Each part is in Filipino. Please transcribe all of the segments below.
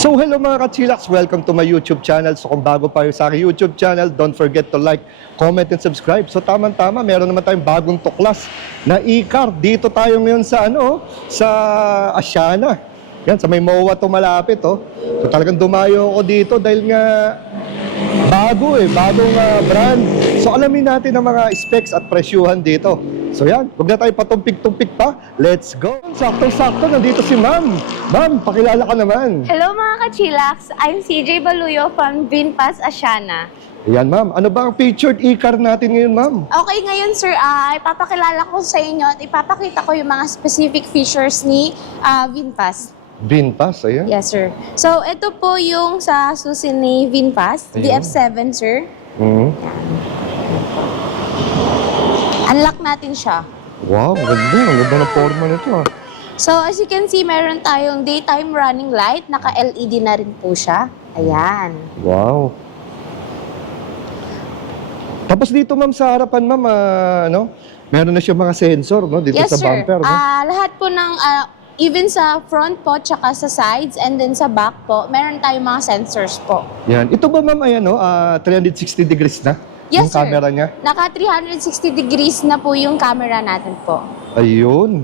So hello mga ka-chillax, welcome to my YouTube channel. So kung bago pa sa aking YouTube channel, don't forget to like, comment, and subscribe. So tamang-tama, meron naman tayong bagong tuklas na e-car. Dito tayo ngayon sa sa Asiana. Yan, sa may MOA to malapit So talagang dumayo ako dito dahil nga bagong brand. So alamin natin ang mga specs at presyuhan dito. So yan, huwag na tayo patumpik-tumpik pa. Let's go! Sakto-sakto, nandito si Ma'am. Ma'am, pakilala ka naman. Hello mga ka-chillax, I'm CJ Baluyo from VinFast Asiana. Ayan ma'am, ano ba ang featured e-car natin ngayon ma'am? Okay, ngayon sir, ipapakilala ko sa inyo at ipapakita ko yung mga specific features ni VinFast. VinFast, ayan. Yes sir. So ito po yung sa susi ni VinFast, DF7 sir. Unlock natin siya. Wow, ang ganda ng forma nito So as you can see, meron tayong daytime running light, naka-LED na rin po siya. Ayan. Wow. Tapos dito ma'am sa harapan ma'am, meron na siya mga sensor dito Yes, sa sir. bumper. Lahat po ng, even sa front po, tsaka sa sides, and then sa back po, meron tayong mga sensors po. Yan. Ito ba ma'am ay 360 degrees na? Yes, yung sir. camera niya? Naka 360 degrees na po yung camera natin po. Ayun.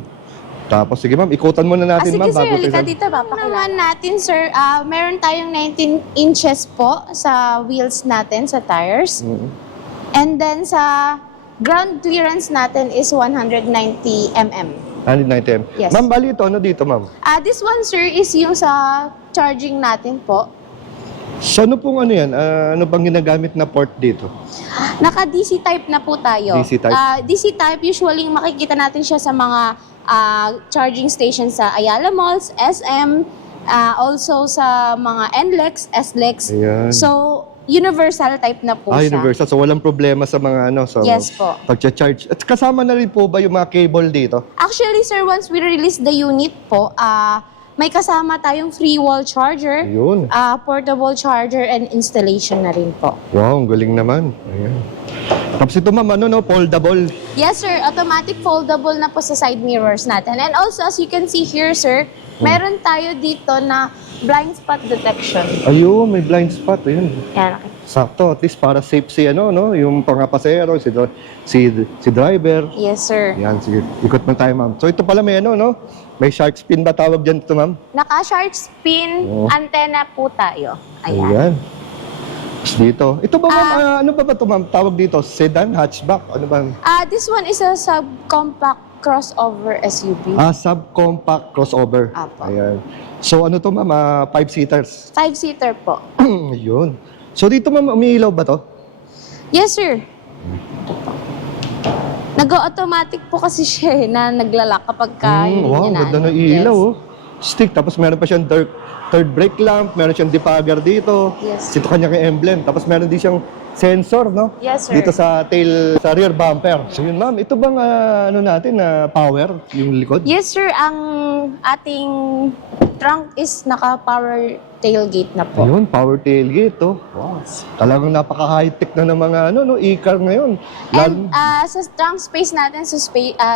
Tapos sige ma'am, ikutan muna natin Sige ma'am. sir, halika dito, papakilala natin sir. Meron tayong 19 inches po sa wheels natin, sa tires. And then sa ground clearance natin is 190 mm. 190 mm. Yes. Ma'am, bali ito, ano dito ma'am? This one sir is yung sa charging natin po. So ano pong yan? Ano bang ginagamit na port dito? Naka-DC type na po tayo. DC type? DC type, usually makikita natin siya sa mga charging stations sa Ayala Malls, SM, also sa mga NLEX, SLEX. Ayan. So, universal type na po siya. Universal. So walang problema sa mga sa Yes po. pag-charge. At kasama na rin po ba yung mga cable dito? Actually, sir, once we release the unit po, may kasama tayong free wall charger, Ayun. portable charger, and installation na rin po. Wow, ang galing naman. Ayan. Tapos ito ma'am, foldable. Yes, sir. Automatic foldable na po sa side mirrors natin. And also, as you can see here, sir, meron tayo dito na blind spot detection. Ayun, may blind spot. Ayun. Yan. Sakto, at least para safe si yung pangapasero, si driver. Yes, sir. Yan, sige. Ikot mo tayo ma'am. So ito pala may may shark fin ba tawag dyan ito ma'am? Naka-shark spin antenna po tayo. Ayan. Ayan. Tapos dito. Ito ba ma'am, ano ba ito ma'am? Tawag dito, sedan, hatchback? Ano ba? This one is a subcompact crossover SUV. Subcompact crossover. Apo. Ayan. So ano to ma'am? 5-seaters. 5-seater po. Ayun. So dito ma'am, umiilaw ba to? Yes, sir. Nag-automatic po kasi siya na naglalak kapag Wow, ganda ng ilaw Stick, tapos meron pa siyang third brake lamp, meron siyang defogger dito. Yes. Ito kanyang emblem. Tapos meron din siyang sensor, Yes, sir. Dito sa rear bumper. So yun ma'am, ito bang power, yung likod? Yes, sir. Ang ating trunk is naka-power tailgate na po. Ayun, power tailgate Wow. Talagang napaka-high-tech na ng mga e-car ngayon. And sa trunk space natin,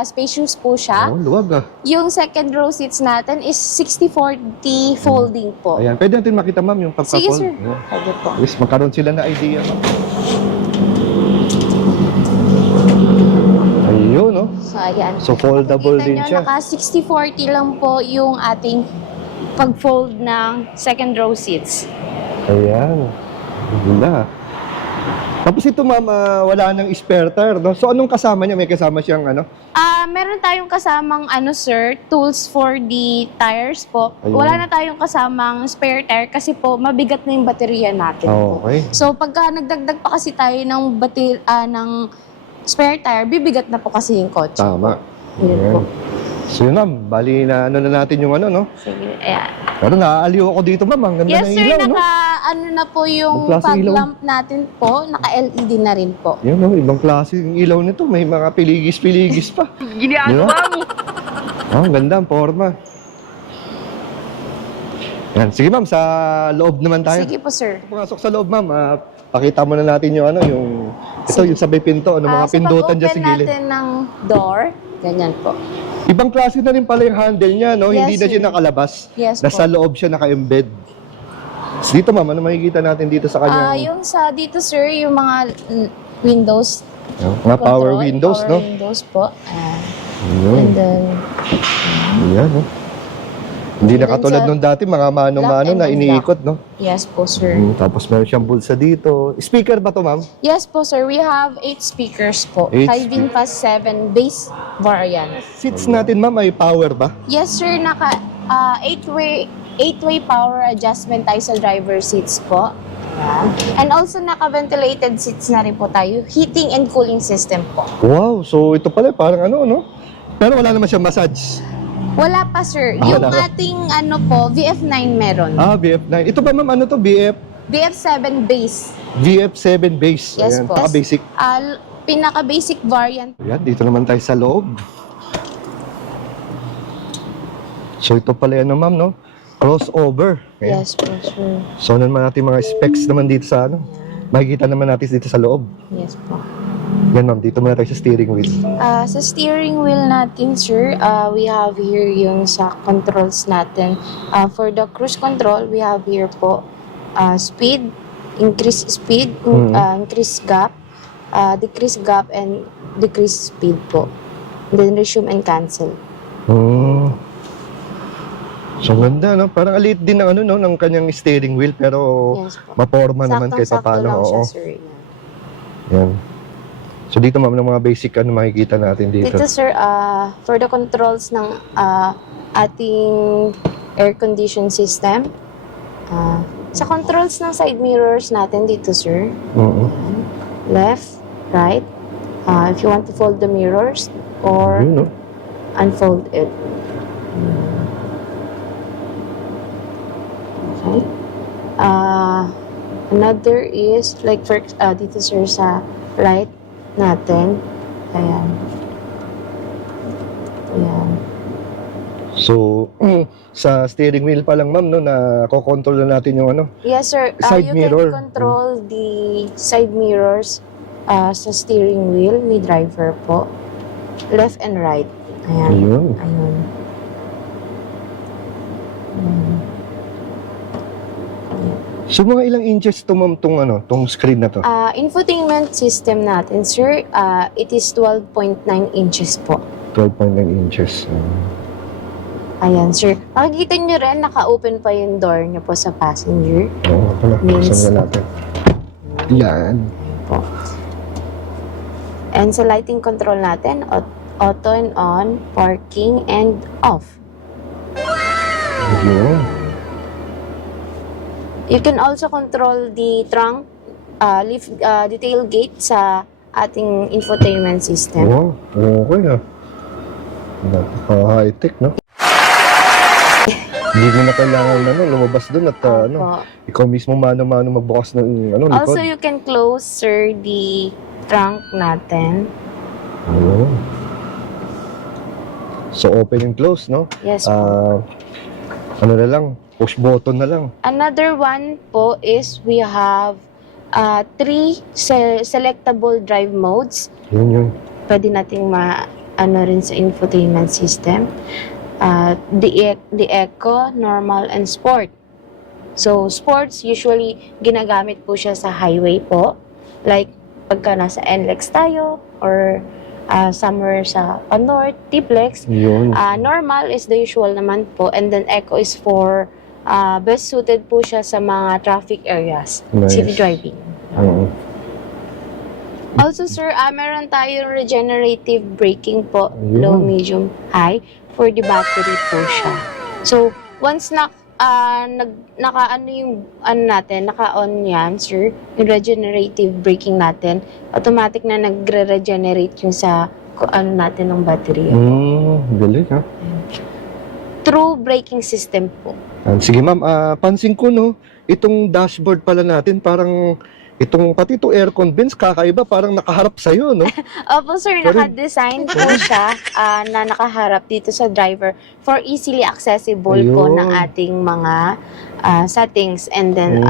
spacious po siya. Luwag Yung second row seats natin is 60/40 folding po. Ayan, pwede natin makita ma'am yung pagka-fold. Sige, sir. Ayan. Pwede po. Yes, magkaroon sila na idea. Ayun, So, ayan. So, foldable Kita din nyo, siya. naka 60/40 lang po yung ating pag-fold ng second row seats. Ayan. Ganda. Tapos ito ma'am, wala nang spare tire, So, anong kasama niya? May kasama siyang Meron tayong kasamang sir, tools for the tires po. Ayun. Wala na tayong kasamang spare tire kasi po mabigat na yung baterya natin po. Okay. So pagka nagdagdag pa kasi tayo ng ng spare tire, bibigat na po kasi yung kotse. Tama. Yun po. So yun ma'am, bali na na natin yung Sige, ayan. Pero naaaliw ako dito ma'am, ang ganda Yes ng sir, ilaw, na po yung Ang klase ilaw. pag-lamp natin po, naka-LED na rin po. Yan ibang klase yung ilaw nito, may mga piligis-piligis pa. Ginagawa mo. Ang ganda ang forma. Yan, sige ma'am, sa loob naman tayo. Sige po sir. Pumasok sa loob ma'am, pakita mo na natin yung yung sabay pinto, mga pindutan dyan sa Sa pag-open gilid. natin ng door, ganyan po. Ibang klase na rin pala yung handle niya, Hindi Yes, na siya sir. nakalabas. Yes Nasa po. loob siya naka-embed. So, dito ma'am, ano makikita natin dito sa kanyang Yung sa dito sir, yung mga windows mga power control, windows, power no? windows po. Yun. And then, Yan, no? Hindi na And then katulad sa nung dati, mga mano-mano lock and na unlock. iniikot, no? yes po sir. Tapos meron siyang bulsa dito. Speaker ba to, ma'am? Yes po sir, we have 8 speakers po. 8 5 plus 7 bass variant. Seats natin, ma'am, may power ba? Yes sir, naka 8-way power adjustment tayo sa driver seats po. Ayan. And also naka-ventilated seats na rin po tayo. Heating and cooling system po. Wow, so ito pala, parang ano, no? Pero wala naman siyang massage. Wala pa sir. Ah, Yung wala pa. ating ano po, VF9 meron. BF9. Ito ba, ma'am, ano to? VF7 base. VF7 base. Yes Ayan, po. basic. Pinaka-basic variant. Ayan, dito naman tayo sa loob. So ito pala yan, ma'am, no? Crossover. Ayan. Yes po sir. So ano naman natin mga specs naman dito sa ano? Makikita naman natin dito sa loob. Yes po. Yan, ma'am, dito muna tayo sa steering wheel. Sa steering wheel natin, sir, we have here yung sa controls natin. For the cruise control, we have here po speed, increase speed, increase gap, decrease gap, and decrease speed po. And then resume and cancel. So ganda, no? Parang aliit din ng ano, no, ng kanyang steering wheel, pero Yes po. maporma naman kahit Saktong-sakto paano. lang siya, Oo. sir. Yan. Yan. So dito, ma'am, ng mga basic ano makikita natin dito. Dito, sir, for the controls ng ating air condition system, sa controls ng side mirrors natin dito, sir, Oo. left, right, if you want to fold the mirrors or Yun, no? unfold it. Okay. Another is, like, for, dito, sir, sa right natin. Ayan. Ayan. So, sa steering wheel pa lang, ma'am, no, na kokontrol na natin yung ano. Yes, sir. Side You mirror. can control the side mirrors sa steering wheel ni driver po. Left and right. Ayan. Ayun. Ayun. Mm. So, mga ilang inches to, ma'am, tong screen na to? Infotainment system natin, sir, it is 12.9 inches po. 12.9 inches. Ayan, sir. Makikita nyo rin, naka-open pa yung door nyo po sa passenger. Oo, pala. Means- Buksan na natin. Yan. Ayan po. And sa lighting control natin, auto and on, parking, and off. Ayun. You can also control the trunk, the tailgate sa ating infotainment system. Wow, okay ah. Napaka-high-tech, no? Hindi mo na kailangan lumabas doon at Opo. ikaw mismo mano-mano magbukas ng likod. Also, you can close, sir, the trunk natin. Ayun. So, open and close, no? Yes po. Ano na lang, push button na lang. Another one po is we have 3 selectable drive modes. Yun. Pwede nating rin sa infotainment system. The Eco, Normal, and Sport. So, sports, usually, ginagamit po siya sa highway po. Like, pagka nasa NLEX tayo, or somewhere sa North, T-Plex. Yun. Normal is the usual naman po. And then, Eco is for, best suited po siya sa mga traffic areas. Nice. City driving. Oo. Also, sir, meron tayong regenerative braking po, Ayun. low, medium, high, for the battery po siya. So, once naka-on yan, sir, yung regenerative braking natin, automatic na nagre-regenerate yung sa natin ng battery. Galing ha. True braking system po. Sige ma'am, pansin ko no, itong dashboard pala natin parang pati itong aircon vents kakaiba, parang nakaharap sa'yo, no? Opo, sir, naka-design po siya na nakaharap dito sa driver for easily accessible po Ayun. ng ating mga settings and then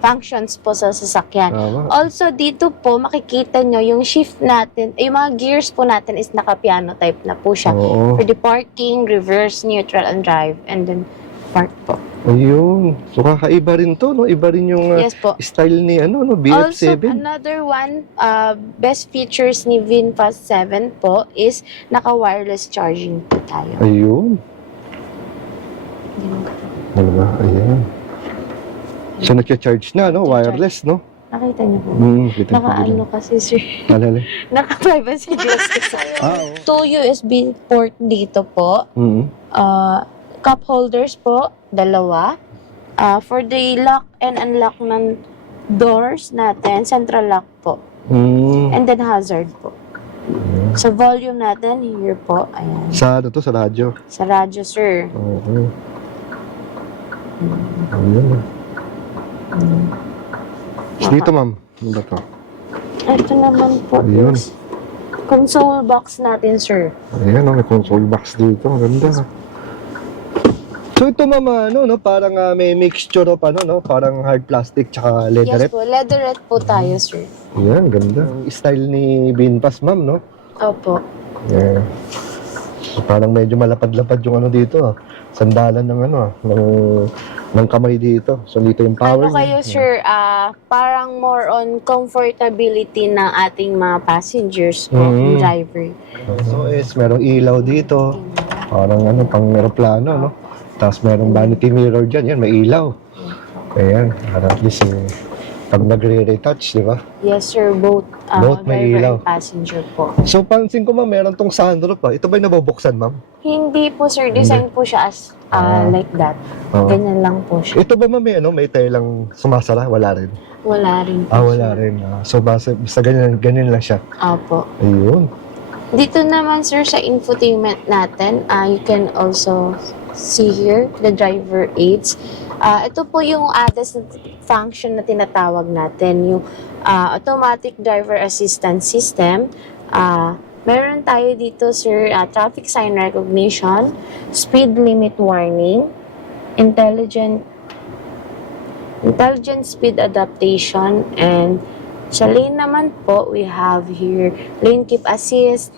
functions po sa sasakyan. Tama. Also, dito po, makikita nyo yung shift natin, yung mga gears po natin is naka-piano type na po siya. Oo. For the parking, reverse, neutral, and drive. And then, part po. Ayun. So kakaiba rin to, no? Iba rin yung Yes po. style ni ano, no? Also, BF7. another one, best features ni VinFast 7 po is naka-wireless charging po tayo. Ayun. Diba? Ayan. So nagcha-charge na, no? Wireless, no? Nakita niyo po? Kita ko Naka-ano kasi, sir. Alala. Naka-privacy glass kasi. Oo. 2 USB port dito po. Cup holders po, 2. For the lock and unlock ng doors natin, central lock po. And then hazard po. Sa volume natin, here po. Ayan. Sa ano to? Sa radyo? Sa radyo, sir. Okay. Ayan. Dito, ma'am. Ano ba to? Ito naman po Ayun. is console box natin, sir. Ayan, may console box dito. Ang ganda. So ito, ma'am, ano, no? Parang may mixture of ano, no? Parang hard plastic tsaka Yes leatherette. po, leatherette po tayo, sir. Ayan, ganda. Ang style ni VinFast, ma'am, no? Opo. Yeah. So, parang medyo malapad-lapad yung ano dito, ah. Sandalan ng ano, ah, ng kamay dito. So dito yung power. Ano kayo, sir, parang more on comfortability ng ating mga passengers po, yung driver. So is merong ilaw dito. Parang ano, pang aeroplano, no? Tapos merong vanity mirror dyan. Yan, may ilaw. Ayan, para at least pag nagre-retouch, di ba? Yes, sir, both, Both may driver ilaw. and passenger po. So pansin ko, ma'am, meron tong sunroof, ah. Ito ba yung nabubuksan, ma'am? Hindi po, sir, design po siya as like that. Oo. Ganyan lang po siya. Ito ba, ma'am, may telang sumasara? Wala rin. Wala rin po, Wala sir. rin. So basta ganyan lang siya. Opo. Ayun. Dito naman, sir, sa infotainment natin, you can also see here the driver aids. Ito po yung ADAS function na tinatawag natin, yung automatic driver assistance system. Meron tayo dito, sir, traffic sign recognition, speed limit warning, intelligent speed adaptation, and sa lane naman po, we have here lane keep assist,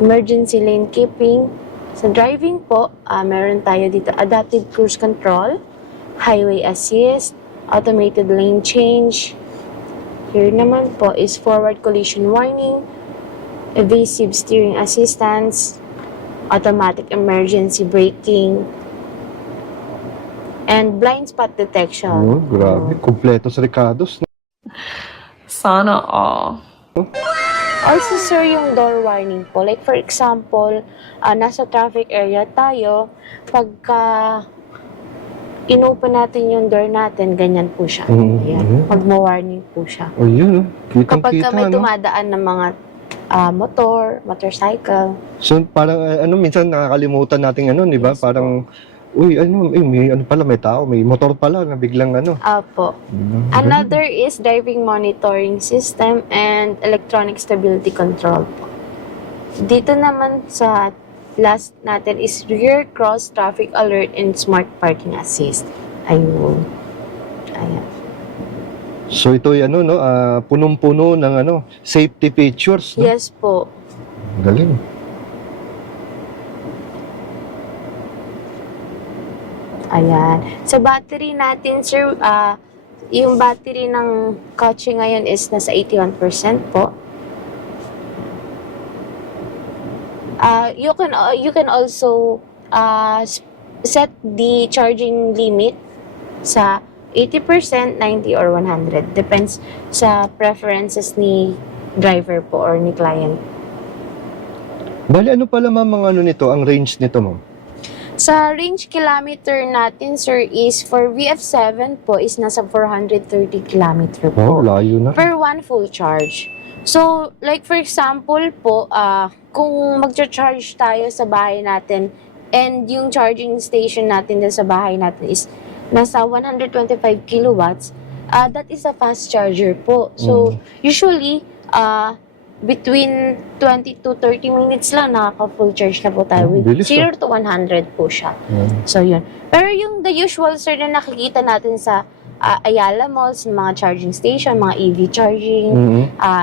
emergency lane keeping. Sa driving po, meron tayo dito adaptive cruise control, highway assist, automated lane change. Here naman po is forward collision warning, evasive steering assistance, automatic emergency braking, and blind spot detection. Grabe. Kompleto sa Ricardos. Sana all. Also, sir, yung door warning po. Like, for example, nasa traffic area tayo, pagka inopen natin yung door natin, ganyan po siya. Ayan. Magma-warning po siya. Ayun, Kapag kitang-kita, may no? dumadaan ng mga motorcycle. So, parang, minsan nakakalimutan natin, di ba? Yes, Parang, uy, may tao, may motor pala na biglang, Apo. Another is driving monitoring system and electronic stability control po. Dito naman sa last natin is rear cross traffic alert and smart parking assist. Ayun. Ayan. So, ito yung, punong-puno ng, safety features, no? Yes po. Galing. Ayan. Sa battery natin, sir, yung battery ng kotse ngayon is nasa 81% po. You can also set the charging limit sa 80%, 90, or 100. Depends sa preferences ni driver po or ni client. Bali, ano pala, ma'am, nito, ang range nito, ma'am? Sa range kilometer natin, sir, is for VF7 po is nasa 430 kilometer po. Layo na. Per one full charge. So, like for example po, kung magcha-charge tayo sa bahay natin and yung charging station natin din sa bahay natin is nasa 125 kilowatts, that is a fast charger po. So, usually, between 20 to 30 minutes lang nakaka-full charge na po tayo. With Bilis, 0 to 100 po siya. So, yun. Pero yung the usual, sir, na nakikita natin sa Ayala Malls, mga charging station, mga EV charging,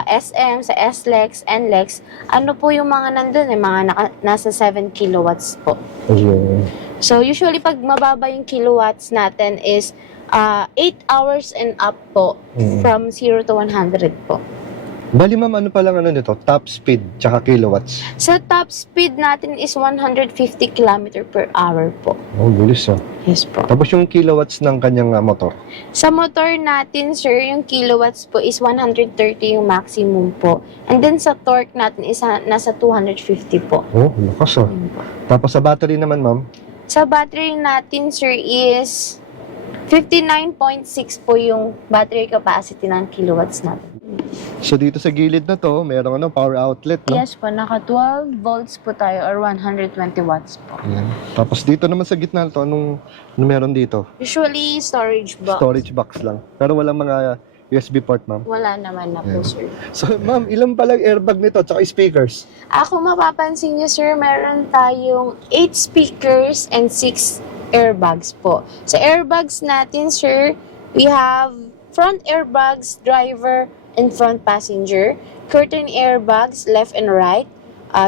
SM, sa SLEX, NLEX, ano po yung mga nandun, mga nasa 7 kilowatts po. Ayun. So, usually pag mababa yung kilowatts natin is 8 hours and up po from 0 to 100 po. Bali ma'am, ano pa lang ano nito? Top speed, tsaka kilowatts. Sa top speed natin is 150 km per hour po. Oh, bilis ah. Yes po. Tapos yung kilowatts ng kanyang motor. Sa motor natin, sir, yung kilowatts po is 130 yung maximum po. And then sa torque natin is nasa 250 po. Oh, lakas ah. Yun po. Tapos sa battery naman ma'am, Sa battery natin, sir, is 59.6 po yung battery capacity ng kilowatts natin. so dito sa gilid na to, merong power outlet, no? Yes po, naka 12 volts po tayo or 120 watts po. Ayan. Tapos dito naman sa gitna to, anong meron dito? Usually, storage box. Storage box lang. Pero walang mga USB port, ma'am. Wala naman na po, Ayan. sir. So, ma'am, ilan palang airbag nito tsaka speakers? Ako mapapansin niyo, sir, meron tayong 8 speakers and 6 airbags po. Sa airbags natin, sir, we have front airbags, driver, and front passenger, curtain airbags, left and right,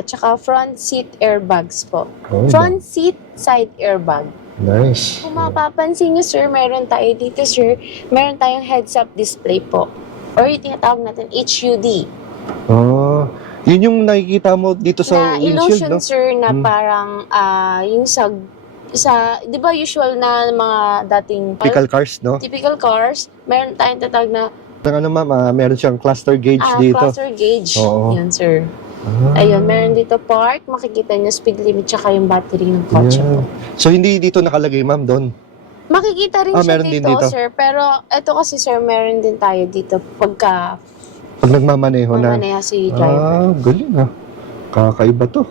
tsaka front seat airbags po. Oh, Front seat, side airbag. nice. Kung mapapansin niyo, sir, meron tayo dito, sir, meron tayong heads-up display po. Or yung tinatawag natin HUD. Oh, yun yung nakikita mo dito sa Na windshield, illusion, no? sir, na parang yung sa, di ba usual na mga dating Typical cars, no? typical cars, meron tayong tatawag na Ang ma'am, meron siyang cluster gauge dito. cluster gauge. Oo. Yan, sir. Ah, Ayun, meron dito park, makikita niyo speed limit, tsaka yung battery ng kotse po. yan. So, hindi dito nakalagay, ma'am, doon? Makikita rin siya meron din dito, dito. sir. Pero ito kasi, sir, meron din tayo dito pagka Pag nagmamaneho na. mamaneha si driver. Ah, galing ah. Kakaiba to.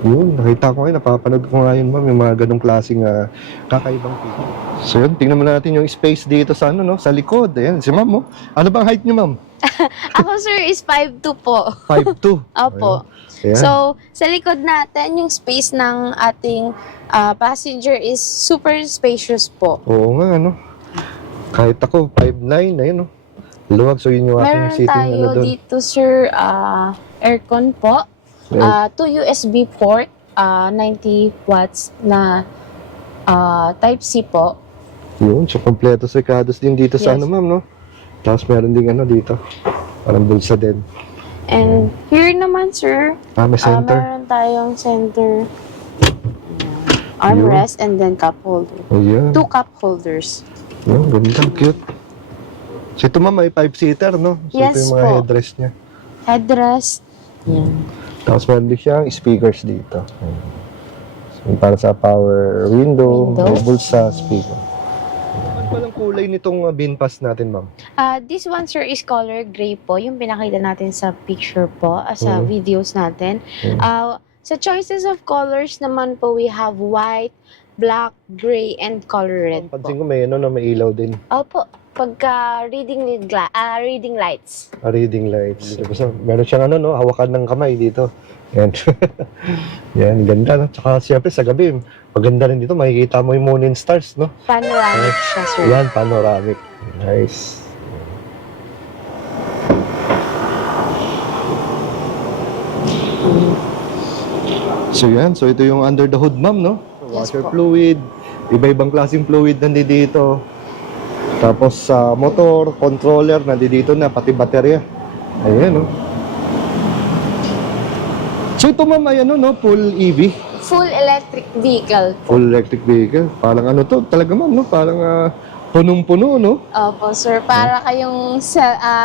Yun, nakita ko ngayon, napapanood ko nga yun, ma'am, yung mga ganong klaseng kakaibang video. So yun, tingnan mo natin yung space dito sa no, sa likod. Ayan, si ma'am, oh. Ano bang height niyo, ma'am? Ako, sir, is 5'2 po. 5'2". Opo. Ayan. So, sa likod natin, yung space ng ating passenger is super spacious po. Oo nga, ano. Kahit ako, 5'9", ayun, oh. Luwag, so yun yung ating Meron sitting, tayo doon. dito, sir, aircon po. Two USB port, 90 watts na Type-C po. Yun, so kompleto sikados din dito sa Yes. ma'am, no? Tapos meron din dito. Parang bulsa din. And here naman, sir, May center. meron tayong center armrest and then cup holder. Ayan. 2 cup holders. Yun, ganda, cute. So ito ma'am, may 5-seater, no? So Yes ito yung mga po. headrest niya. Headrest. Yan. Tapos meron din siyang speakers dito. So, para sa power window, Window. may bulsa, speaker. Ano palang kulay nitong binpass natin, ma'am? This one, sir, is color gray po. Yung pinakita natin sa picture po, sa videos natin. Sa choices of colors naman po, we have white, black, gray, and color red Pansin po. ko may may ilaw din. Opo, pagka reading lights. Reading lights. Basta, meron siyang hawakan ng kamay dito. Yan. Yan, ganda, no? Tsaka siyempre sa gabi, maganda rin dito, makikita mo yung moon and stars, no? Panoramic siya, sir. Yan, panoramic. Nice. So yan, so ito yung under the hood, ma'am, no? Yes Washer po. fluid, iba-ibang klaseng fluid nandito. Tapos sa motor, controller, nandito na, pati baterya. Ayan, no? So ito, ma'am, ay no? Full EV, Full electric vehicle. full electric vehicle. Parang to, talaga, ma'am, no? Parang punong-puno, no? Opo, sir. Para kayong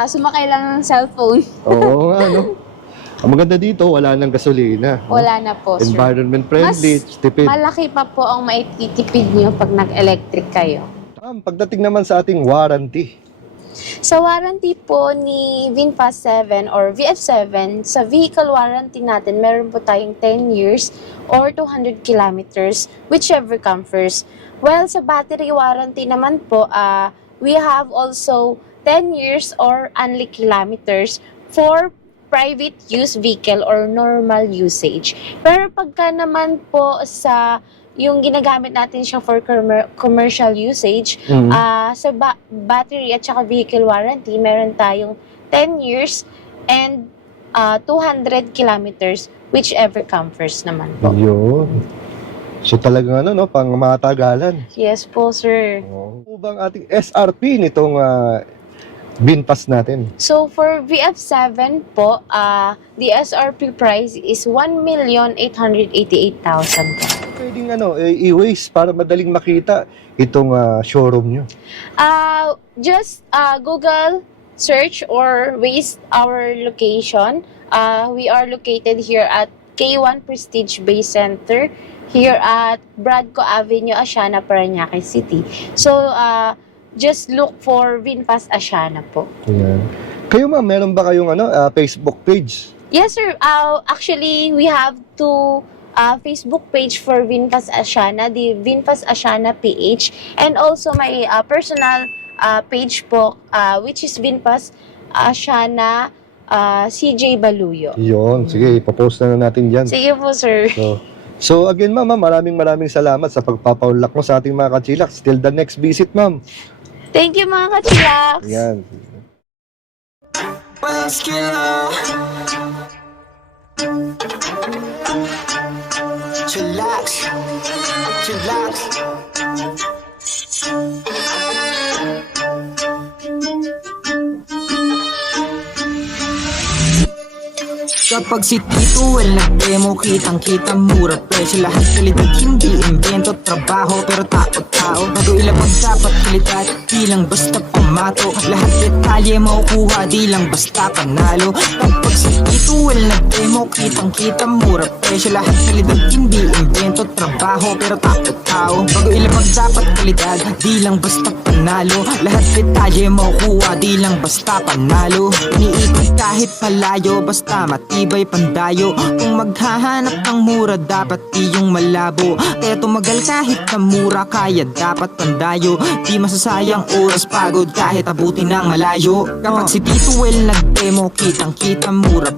sumakay lang ng cellphone. Oo nga, no? Ang maganda dito, wala nang gasolina. no? Wala na po, sir. Environment friendly, tipid. Malaki pa po ang maititipid nyo pag nag-electric kayo. Pagdating naman sa ating warranty, Sa warranty po ni VinFast 7 or VF7, sa vehicle warranty natin, meron po tayong 10 years or 200 kilometers, whichever comes first. Well, sa battery warranty naman po, we have also 10 years or only kilometers for private use vehicle or normal usage. Pero pagka naman po sa yung ginagamit natin siya for commercial usage, sa battery at saka vehicle warranty, meron tayong 10 years and 200 kilometers, whichever comes first naman po. yun. So talagang ano, no, pang matagalan. Yes po, sir. Ano bang ating SRP nitong VinFast natin? So for VF7 po, the SRP price is 1,888,000 po. Pwedeng i-waste para madaling makita itong showroom nyo. Just Google search or Waze our location. We are located here at K1 Prestige Base Center here at Bradco Avenue, Asiana, Parañaque City. So, just look for VinFast Asiana po. Ayan. Kayo ma'am, meron ba kayong Facebook page? Yes, sir. Actually, we have two Facebook page for VinFast Asiana, the VinFast Asiana PH, and also my personal page po, which is VinFast Asiana CJ Baluyo. Yun, sige, ipopost na natin dyan. Sige po, sir. So again ma'am, maraming salamat sa pagpapaunlak mo sa ating mga kachilaks. Till the next visit ma'am. Thank you, mga kachilaks. Ayan. Chillax, chillax. Kapag si Tito Well nag-demo, kitang-kita mura presyo. Lahat kalidad, hindi invento, trabaho pero tao-tao. Bago ilabag dapat kalidad, di lang basta pamato. Lahat detalye makukuha, di lang basta panalo. Kapag si Tito Well nag-demo, kitang-kita mura presyo. Lahat kalidad, hindi invento, trabaho pero tao-tao. Bago ilabag dapat kalidad, di lang basta panalo. Lahat detalye makukuha, di lang basta panalo. Iniikot kahit malayo, basta matibay pandayo. Kung maghahanap ng mura, dapat iyong malabo. Kaya tumagal kahit na mura, kaya dapat pandayo. Di masasayang oras, pagod kahit abutin ng malayo. Kapag si Tito Well nag-demo, kitang-kita mura